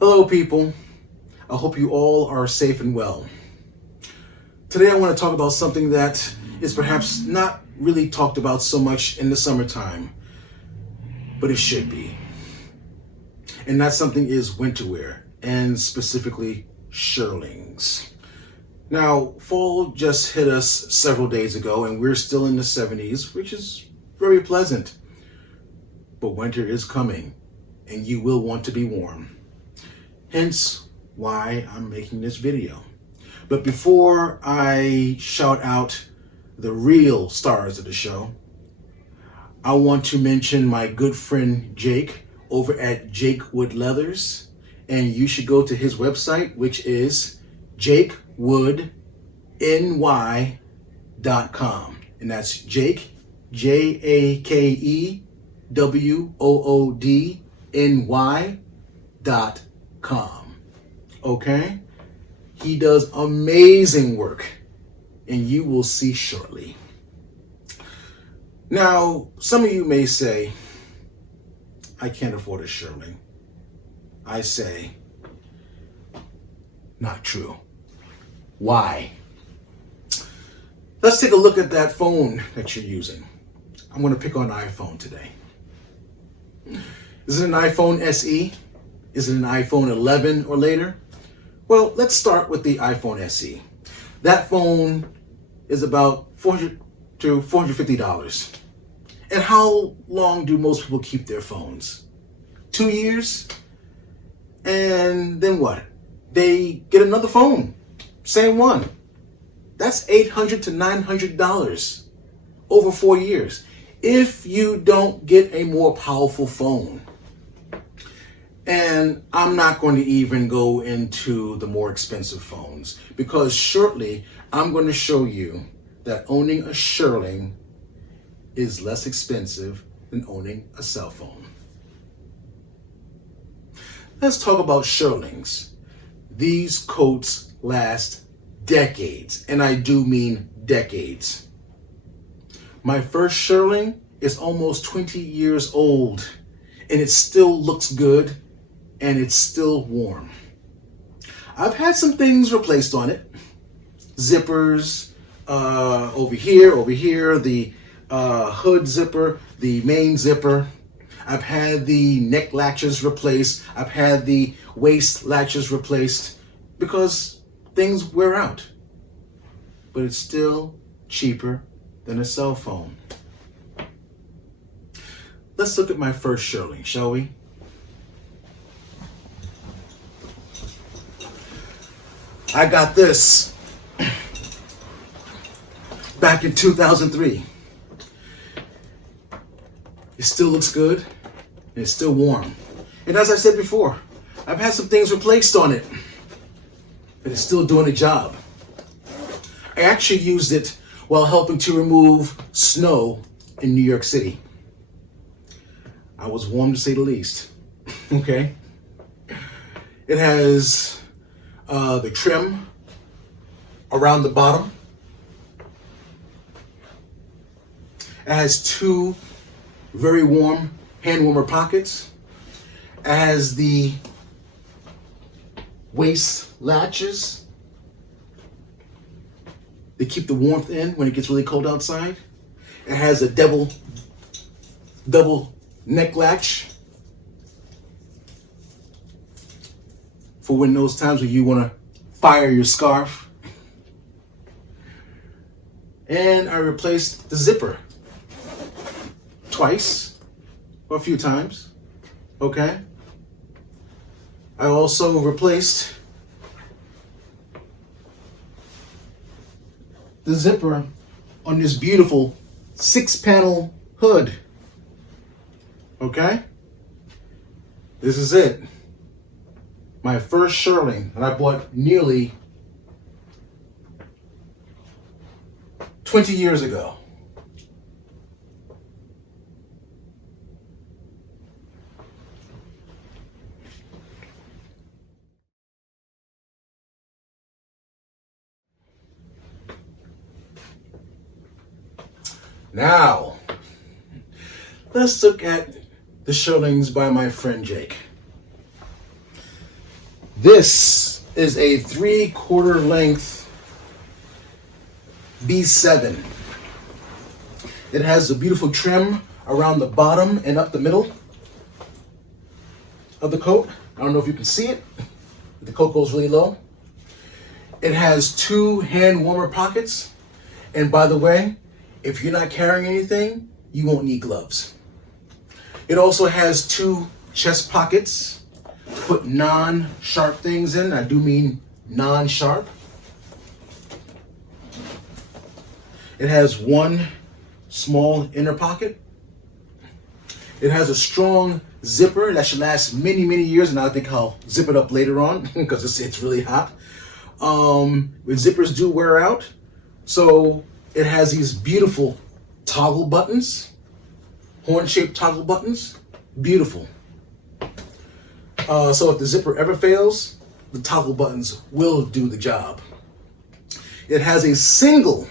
Hello, people. I hope you all are safe and well. Today, I want to talk about something that is perhaps not really talked about so much in the summertime, but it should be. And that something is winter wear, and specifically Shearlings. Now, fall just hit us several days ago, and we're still in the 70s, which is very pleasant. But winter is coming, and you will want to be warm. Hence why I'm making this video. But before I shout out the real stars of the show, I want to mention my good friend Jake over at Jake Wood Leathers. And you should go to his website, which is jakewoodny.com. And that's Jake, JakeWoodny.com. Okay? He does amazing work, and you will see shortly. Now, some of you may say, I can't afford a Shearling. I say, not true. Why? Let's take a look at that phone that you're using. I'm going to pick on iPhone today. Is it an iPhone SE? Is it an iPhone 11 or later? Well, let's start with the iPhone SE. That phone is about $400 to $450. And how long do most people keep their phones? 2 years? And then what? They get another phone. Same one. That's $800 to $900 over 4 years. If you don't get a more powerful phone. And I'm not going to even go into the more expensive phones, because shortly I'm going to show you that owning a Shearling is less expensive than owning a cell phone. Let's talk about Shearlings. These coats last decades, and I do mean decades. My first Shearling is almost 20 years old, and it still looks good, and it's still warm. I've had some things replaced on it. Zippers, over here, the hood zipper, the main zipper. I've had the neck latches replaced. I've had the waist latches replaced because things wear out. But it's still cheaper than a cell phone. Let's look at my first Shearling, shall we? I got this back in 2003. It still looks good, and it's still warm. And as I said before, I've had some things replaced on it, but it's still doing the job. I actually used it while helping to remove snow in New York City. I was warm to say the least. Okay? It has the trim around the bottom. It has two very warm hand warmer pockets. It has the waist latches. They keep the warmth in when it gets really cold outside. It has a double neck latch for when those times when you want to fire your scarf. And I replaced the zipper twice or a few times. Okay. I also replaced the zipper on this beautiful 6-panel hood. Okay? This is it. My first Shearling that I bought nearly 20 years ago. Now, let's look at the Shearlings by my friend Jake. This is a 3/4 length B7. It has a beautiful trim around the bottom and up the middle of the coat. I don't know if you can see it. The coat goes really low. It has 2 hand warmer pockets. And by the way, if you're not carrying anything, you won't need gloves. It also has 2 chest pockets to put non-sharp things in. I do mean non-sharp. It has 1 small inner pocket. It has a strong zipper that should last many, many years, and I think I'll zip it up later on because it's really hot. Zippers do wear out. So it has these beautiful toggle buttons, horn-shaped toggle buttons, beautiful. So if the zipper ever fails, the toggle buttons will do the job. It has a single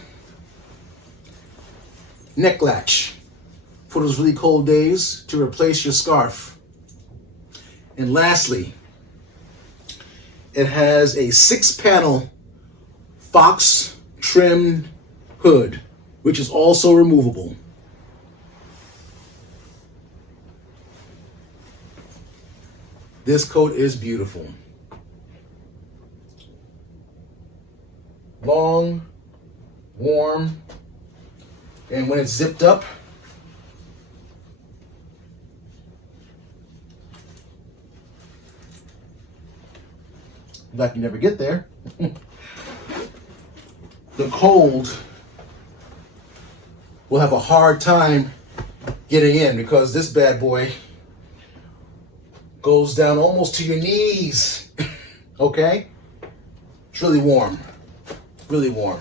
neck latch for those really cold days to replace your scarf. And lastly, it has a 6-panel fox trimmed hood, which is also removable. This coat is beautiful. Long, warm, and when it's zipped up, like you never get there, the cold will have a hard time getting in because this bad boy goes down almost to your knees. Okay? It's really warm. Really warm.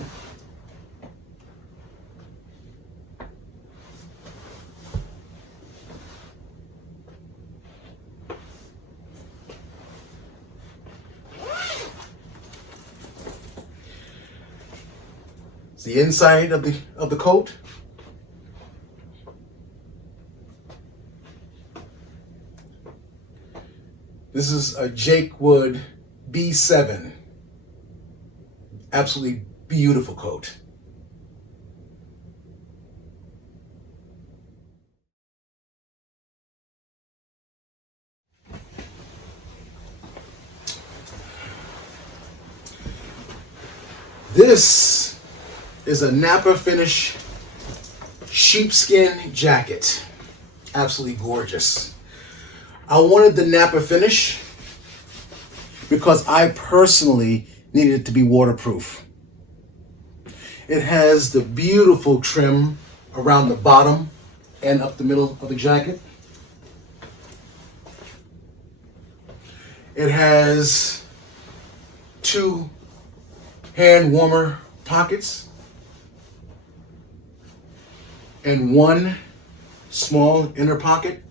It's the inside of the coat. This is a Jake Wood B7. Absolutely beautiful coat. This is a Napa finish sheepskin jacket. Absolutely gorgeous. I wanted the Napa finish because I personally needed it to be waterproof. It has the beautiful trim around the bottom and up the middle of the jacket. It has 2 hand warmer pockets and 1 small inner pocket.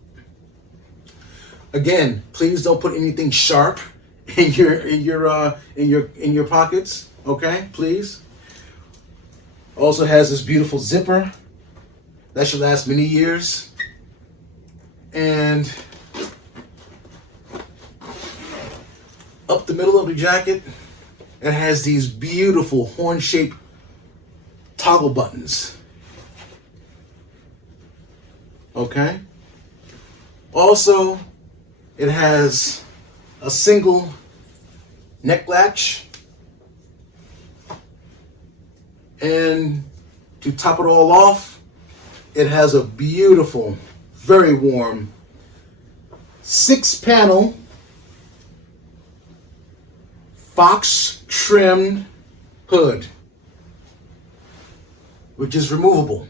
Again, please don't put anything sharp in your pockets, okay? Please. Also has this beautiful zipper that should last many years. And up the middle of the jacket, it has these beautiful horn-shaped toggle buttons. Okay? Also, it has a single neck latch. And to top it all off, it has a beautiful, very warm 6-panel fox trimmed hood, which is removable.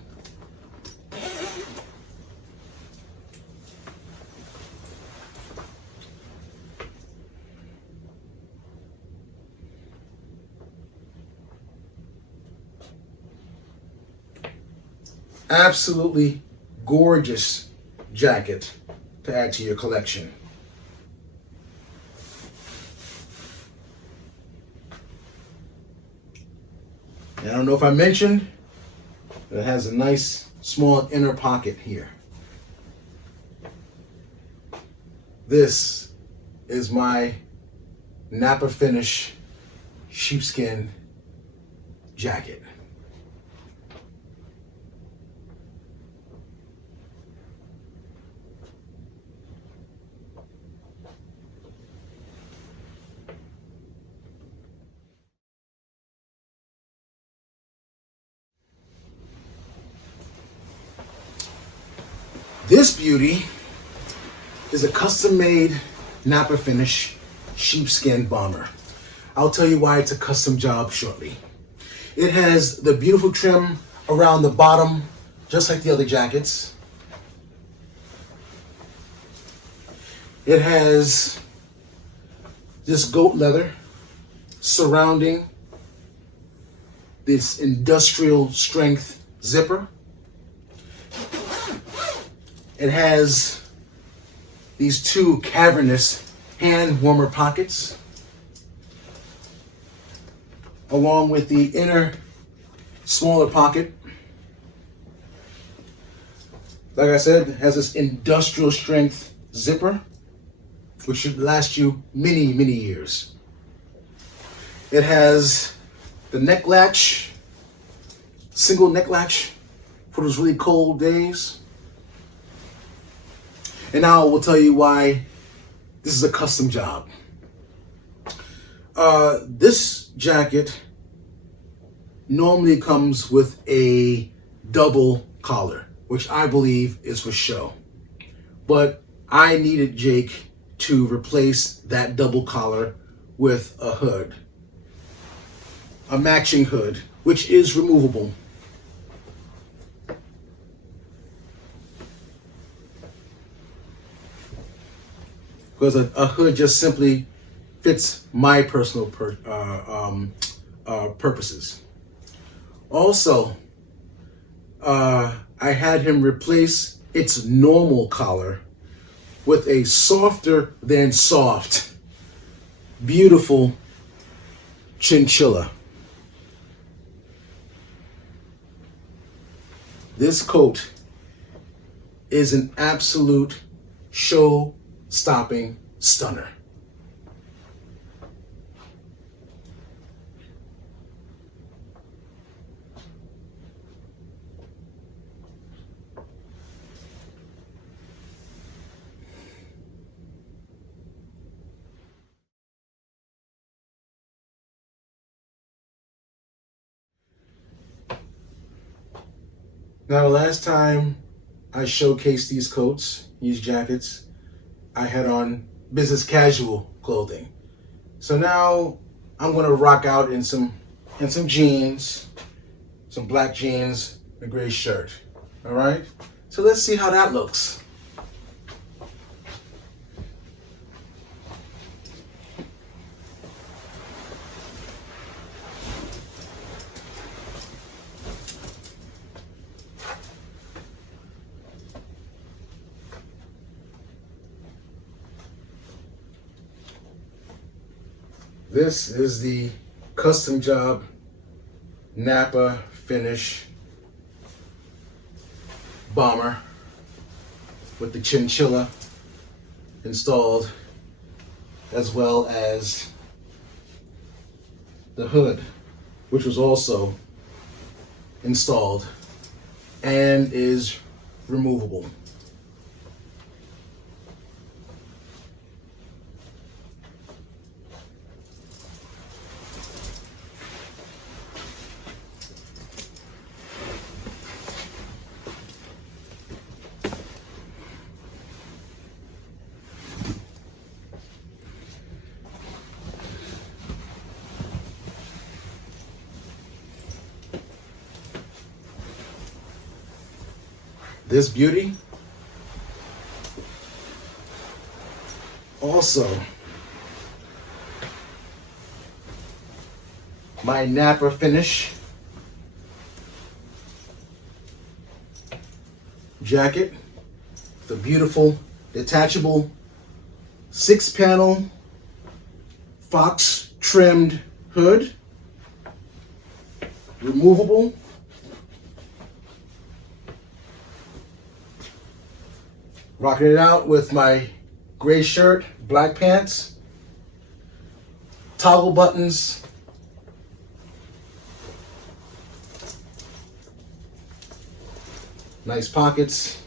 Absolutely gorgeous jacket to add to your collection. And I don't know if I mentioned, but it has a nice small inner pocket here. This is my Napa finish sheepskin jacket. This beauty is a custom-made Napa finish sheepskin bomber. I'll tell you why it's a custom job shortly. It has the beautiful trim around the bottom, just like the other jackets. It has this goat leather surrounding this industrial strength zipper. It has these two cavernous hand warmer pockets, along with the inner smaller pocket. Like I said, it has this industrial strength zipper, which should last you many, many years. It has the neck latch, single neck latch for those really cold days. And now I will tell you why this is a custom job. This jacket normally comes with a double collar, which I believe is for show. But I needed Jake to replace that double collar with a hood, a matching hood, which is removable. Because a hood just simply fits my personal purposes. Also, I had him replace its normal collar with a softer than soft, beautiful chinchilla. This coat is an absolute show-stopping stunner. Now, the last time I showcased these coats, these jackets, I had on business casual clothing. So now I'm gonna rock out in some jeans, some black jeans, a gray shirt. All right? So let's see how that looks. This is the custom job Napa finish bomber with the chinchilla installed, as well as the hood, which was also installed and is removable. This beauty also my Napa finish jacket, the beautiful detachable 6-panel fox trimmed hood, removable. Rocking it out with my gray shirt, black pants, toggle buttons. Nice pockets.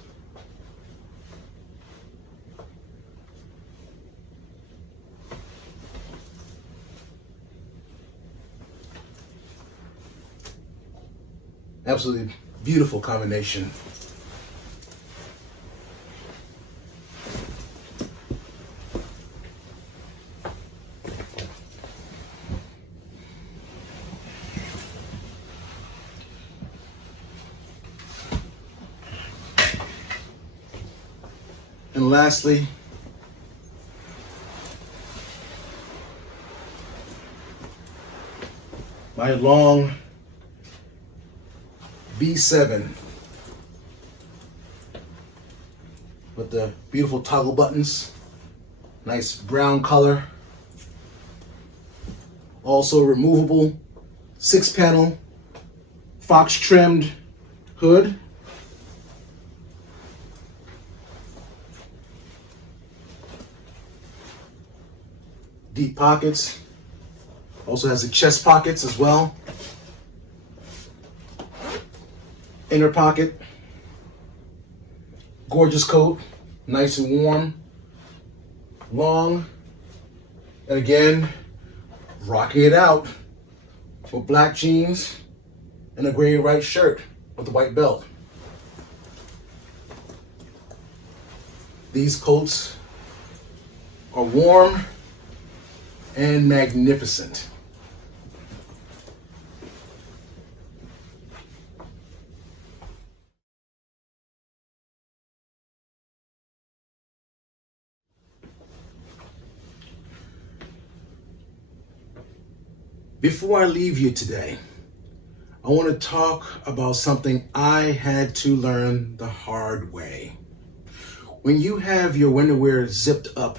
Absolutely beautiful combination. And lastly, my long B7 with the beautiful toggle buttons, nice brown color, also removable 6-panel fox trimmed hood. Deep pockets, also has the chest pockets as well. Inner pocket, gorgeous coat, nice and warm, long, and again, rocking it out with black jeans and a gray right shirt with the white belt. These coats are warm and magnificent. Before I leave you today, I want to talk about something I had to learn the hard way. When you have your winterwear zipped up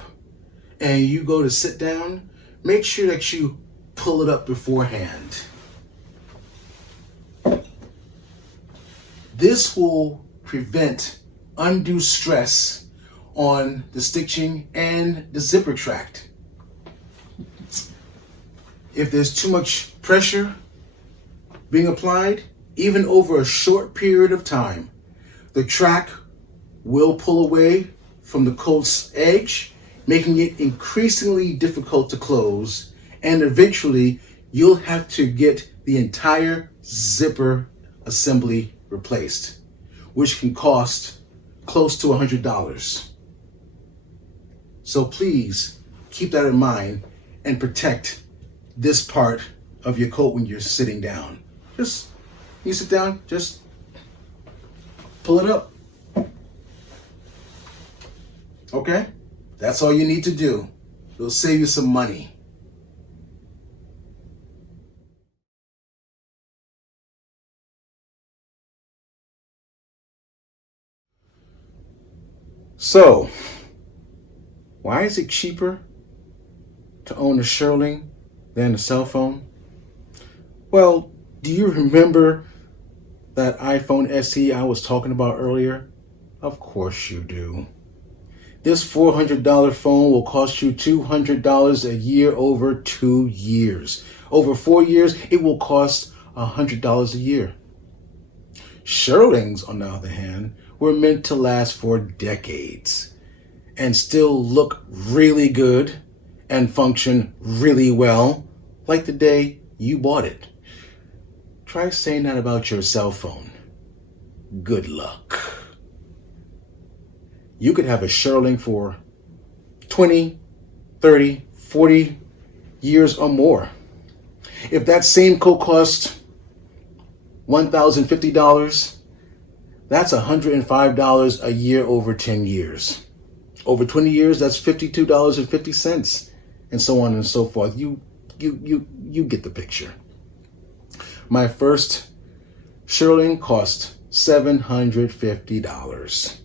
and you go to sit down, make sure that you pull it up beforehand. This will prevent undue stress on the stitching and the zipper tract. If there's too much pressure being applied, even over a short period of time, the track will pull away from the coat's edge, making it increasingly difficult to close, and eventually you'll have to get the entire zipper assembly replaced, which can cost close to $100. So please keep that in mind and protect this part of your coat when you're sitting down. Just, you sit down, just pull it up. Okay? That's all you need to do. It'll save you some money. So, why is it cheaper to own a Shearling than a cell phone? Well, do you remember that iPhone SE I was talking about earlier? Of course you do. This $400 phone will cost you $200 a year over 2 years. Over 4 years, it will cost $100 a year. Shearlings, on the other hand, were meant to last for decades and still look really good and function really well, like the day you bought it. Try saying that about your cell phone. Good luck. You could have a Shearling for 20, 30, 40 years or more. If that same coat cost $1,050, that's $105 a year over 10 years. Over 20 years, that's $52.50, and so on and so forth. You get the picture. My first Shearling cost $750,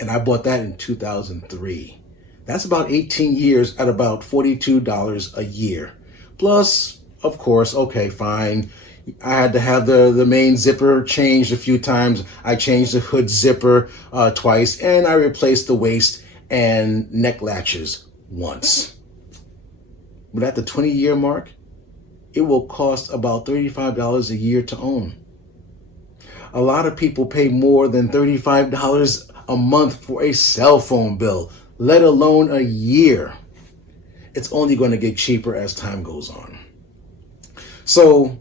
and I bought that in 2003. That's about 18 years at about $42 a year. Plus, of course, okay, fine, I had to have the main zipper changed a few times. I changed the hood zipper twice, and I replaced the waist and neck latches once. But at the 20-year mark, it will cost about $35 a year to own. A lot of people pay more than $35 a month for a cell phone bill, let alone a year. It's only going to get cheaper as time goes on. So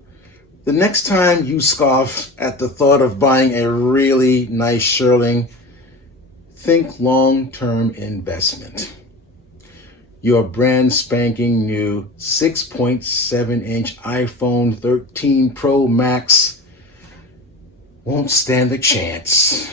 the next time you scoff at the thought of buying a really nice Shearling, think long-term investment. Your brand spanking new 6.7-inch iPhone 13 Pro Max won't stand a chance.